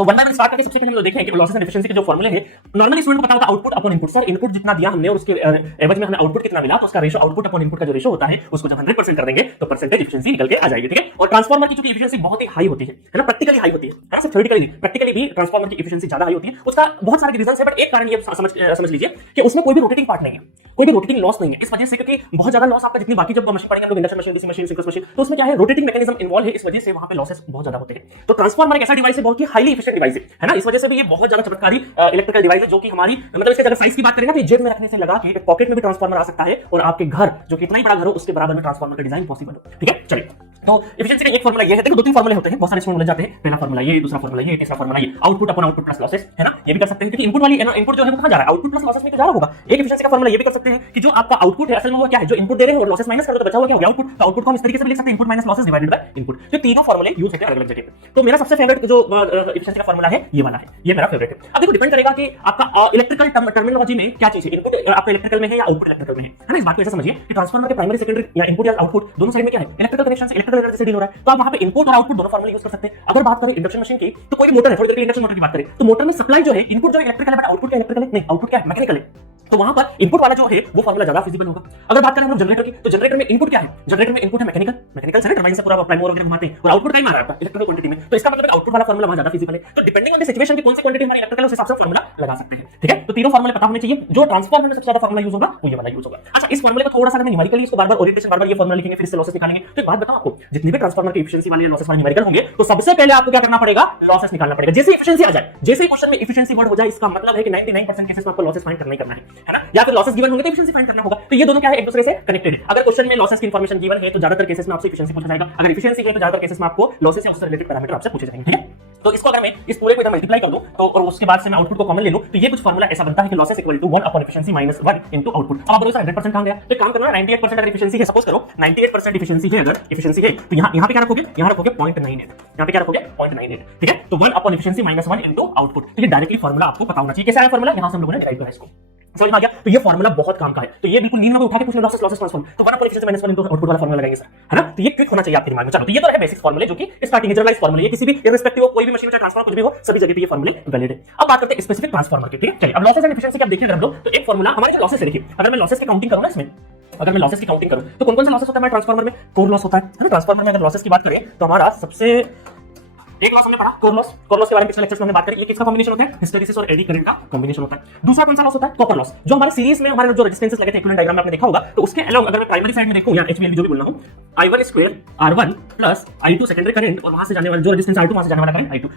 तो one by one start करके सबसे पहले हम लोग देखें कि लॉसेस एंड एफिशिएंसी के जो फॉर्मूले हैं, नॉर्मली स्टूडेंट को पता होता है output upon input. Sir input जितना दिया हमने और उसके एवज में हमें आउटपुट कितना मिला, तो उसका रेशो आउटपुट अपॉन इनपुट का जो रेशो होता है उसको जब 100% कर देंगे तो परसेंटेज एफिशिएंसी निकल के आ जाएगी। ठीक है, और ट्रांसफार्मर की चूंकि एफिशिएंसी बहुत ही हाई होती है ना, प्रैक्टिकली हाई होती है ना, सिर्फ थ्योरेटिकली नहीं, प्रैक्टिकली भी ट्रांसफार्मर की एफिशिएंसी ज्यादा हाई होती है। उसका बहुत सारे रीजन है, बट एक कारण ये समझ लीजिए कि उसमें कोई भी रोटेटिंग पार्ट नहीं है, कोई भी रोटेटिंग लॉस नहीं है। इस वजह से क्योंकि बहुत ज्यादा लॉस आपका जितनी बाकी जब मशीन पढ़ेंगे हम लोग, induction machine, DC machine, synchronous machine, तो उसमें क्या है रोटेटिंग मैकेनिज्म इन्वॉल्व है, इस वजह से वहां पे लॉसेस बहुत ज्यादा होते हैं। तो ट्रांसफार्मर एक ऐसा डिवाइस है, बहुत ही हाईली एफिशिएंट डिवाइस है ना, इस वजह से भी ये बहुत ज्यादा चमत्कारी इलेक्ट्रिकल डिवाइस है, जो कि हमारी मतलब इसके अगर साइज की बात करें ना, तो जेब में रखने से लगा के पॉकेट में भी ट्रांसफार्मर आ सकता है, और आपके घर जो कि इतना ही बड़ा घर हो उसके बराबर में ट्रांसफार्मर का डिजाइन पॉसिबल हो। ठीक है, चलिए तो एफिशिएंसी का एक फार्मूला ये है। देखो दो तीन फार्मूले होते हैं, बहुत सारे स्टूडेंट जाते हैं, पहला फार्मूला ये, दूसरा फार्मूला ये, तीसरा फार्मूला ये, output upon output plus losses, है ना, ये भी कर सकते हैं क्योंकि इनपुट वाली इनपुट जो है वो कहां जा रहा है, आउटपुट प्लस लॉसेस में तो जा रहा होगा। एक एफिशिएंसी का फार्मूला ये भी कर सकते हैं कि जो आपका आउटपुट है असल में वो क्या है, जो इनपुट दे रहे हैं और लॉसेस माइनस कर दो तो बचा हुआ क्या हो गया आउटपुट। तो आउटपुट को हम इस तरीके से भी लिख सकते हैं, input minus losses divided by input. तो तीनों फार्मूले यूज होते हैं अलग-अलग जगह पे। तो मेरा सबसे फेवरेट जो एफिशिएंसी का फार्मूला है ये वाला है, ये मेरा फेवरेट है। अब देखो डिपेंड करेगा कि आपका इलेक्ट्रिकल टर्मिनोलॉजी में क्या चीज है, इनपुट आपका इलेक्ट्रिकल में है या आउटपुट इलेक्ट्रिकल में है ना। इस बात को ऐसे समझिए कि ट्रांसफार्मर के प्राइमरी सेकेंडरी या इनपुट या आउटपुट दोनों साइड में क्या है, इलेक्ट्रिकल कनेक्शन से, इलेक्ट्रिकल एनर्जी से डील हो रहा है। तो आप वहां पे इनपुट और आउटपुट दोनों फार्मूले यूज कर सकते हैं। अगर बात करें इंडक्शन मशीन की, तो कोई भी मोटर है, थोड़ी देर के लिए इंडक्शन मोटर की बात करें तो मोटर में सप्लाई जो है, इनपुट जो इलेक्ट्रिकल है बट आउटपुट क्या इलेक्ट्रिकल है नहीं, आउटपुट क्या है मैकेनिकल है। तो वहां पर इनपुट वाला जो है वो फार्मूला ज्यादा फिजिबल होगा। अगर बात करें हम लोग जनरेटर की, तो जनरेटर में इनपुट क्या है, जनरेटर में इनपुट है मैकेनिकल से टरबाइन से पूरा प्राइमर वगैरह घुमाते हैं, और आउटपुट टाइम आ रहा है आपका इलेक्ट्रिकल क्वांटिटी में। तो इसका मतलब आउटपुट वाला फार्मूला वहां ज्यादा फिजिबल है। तो डिपेंडिंग ऑन द सिचुएशन की कौन सी क्वांटिटी हमारी इलेक्ट्रिकल उस हिसाब से फार्मूला लगा सकते हैं। ठीक है, तो तीनों फार्मूले पता होने चाहिए। जो ट्रांसफार्मर में सबसे ज्यादा फार्मूला यूज होगा वो ये वाला यूज होगा। अच्छा, इस फार्मूले को थोड़ा सा हमें न्यूमेरिकली इसको बार-बार ओरिएंटेशन बार-बार ये फार्मूला लिखेंगे, फिर इससे लॉसेस निकालेंगे। तो एक बात बताऊं आपको, जितनी भी ट्रांसफार्मर की एफिशिएंसी वाले लॉसेस वाले न्यूमेरिकल होंगे, तो सबसे पहले आपको क्या करना पड़ेगा, लॉसेस निकालना पड़ेगा। जैसे एफिशिएंसी आ जाए, जैसे क्वेश्चन में एफिशिएंसी वर्ड हो जाए, इसका मतलब है कि 99% केसेस में आपको लॉसेस फाइंड करना ही करना है ना, या फिर लॉसेस गिवन होंगे तो एफिशिएंसी फाइंड करना होगा। तो ये दोनों क्या है, एक दूसरे से कनेक्टेड है। अगर क्वेश्चन में लॉसेस की इंफॉर्मेशन गिवन है तो ज्यादातर केसेस में आपसे एफिशिएंसी पूछा जाएगा, अगर एफिशिएंसी है तो ज्यादातर केसेस में आपको लॉसेस या उससे रिलेटेड पैरामीटर आपसे पूछे जाएंगे। ठीक है, तो इसको अगर मैं इस पूरे को इधर मल्टीप्लाई कर दूं तो और उसके बाद से मैं आउटपुट को कॉमन ले लूं, तो ये कुछ फार्मूला ऐसा बनता है कि losses equal to 1 upon efficiency minus 1 into output. अब आप बोलोगे सर 100% कहां गया, तो काम करना 98% अगर एफिशिएंसी है, सपोज करो 98% एफिशिएंसी है, अगर एफिशिएंसी है तो यहां पे क्या रखोगे, यहां रखोगे 0.98, यहां पे क्या रखोगे 0.98। ठीक है, तो 1 upon efficiency minus 1 into output. तो ये डायरेक्टली फार्मूला आपको पता होना चाहिए। कैसे आया फार्मूला, यहां से हम लोगों ने डिराइव किया इसको, समझ में आ गया। तो ये फार्मूला बहुत काम का है। तो ये बिल्कुल नींद में उठा के पूछ लो लॉसेस ट्रांसफॉर्म, तो 1 upon efficiency minus 1 into output वाला फार्मूला लगाएंगे सर, है ना। तो ये क्विक होना चाहिए आपके दिमाग में। चलो, तो ये तो है बेसिक फार्मूले जो कि स्टार्टिंग जनरलाइज फार्मूले, किसी भी इररिस्पेक्टिव ऑफ कोई भी मशीन में ट्रांसफार्मर कुछ भी हो, सभी जगह पे ये फार्मूले वैलिड है। अब बात करते हैं स्पेसिफिक ट्रांसफार्मर की। ठीक है, चलिए अब लॉसेस एंड एफिशिएंसी की आप देखिए अगर हम लोग, तो एक फार्मूला हमारे जो लॉसेस है, देखिए अगर मैं लॉसेस की काउंटिंग करूं ना, इसमें अगर मैं लॉसेस की काउंटिंग करूं तो कौन-कौन से लॉसेस होता है हमारे ट्रांसफार्मर में, कोर लॉस होता है ना। ट्रांसफार्मर में अगर लॉसेस की बात करें तो हमारा सबसे एक लॉस हमने पढ़ा कोर लॉस के बारे में पिछले लेक्चर्स में हमने बात करी। ये किसका कॉम्बिनेशन होता है, हिस्टैरिसीस और एडी करंट का कॉम्बिनेशन होता है। दूसरा कौन सा लॉस होता है, कॉपर लॉस, जो हमारे सीरीज में हमारे जो रेजिस्टेंसेस लगे थे इक्विवेलेंट डायग्राम में आपने देखा होगा। तो उसके अलोंग अगर मैं प्राइमरी साइड में देखूं या एचवीएल जो भी बोलना हूं, I1 square R1 plus I2 secondary current, और वहां से जाने वाला जो रेजिस्टेंस R2 वहां से जाने वाला करंट I2।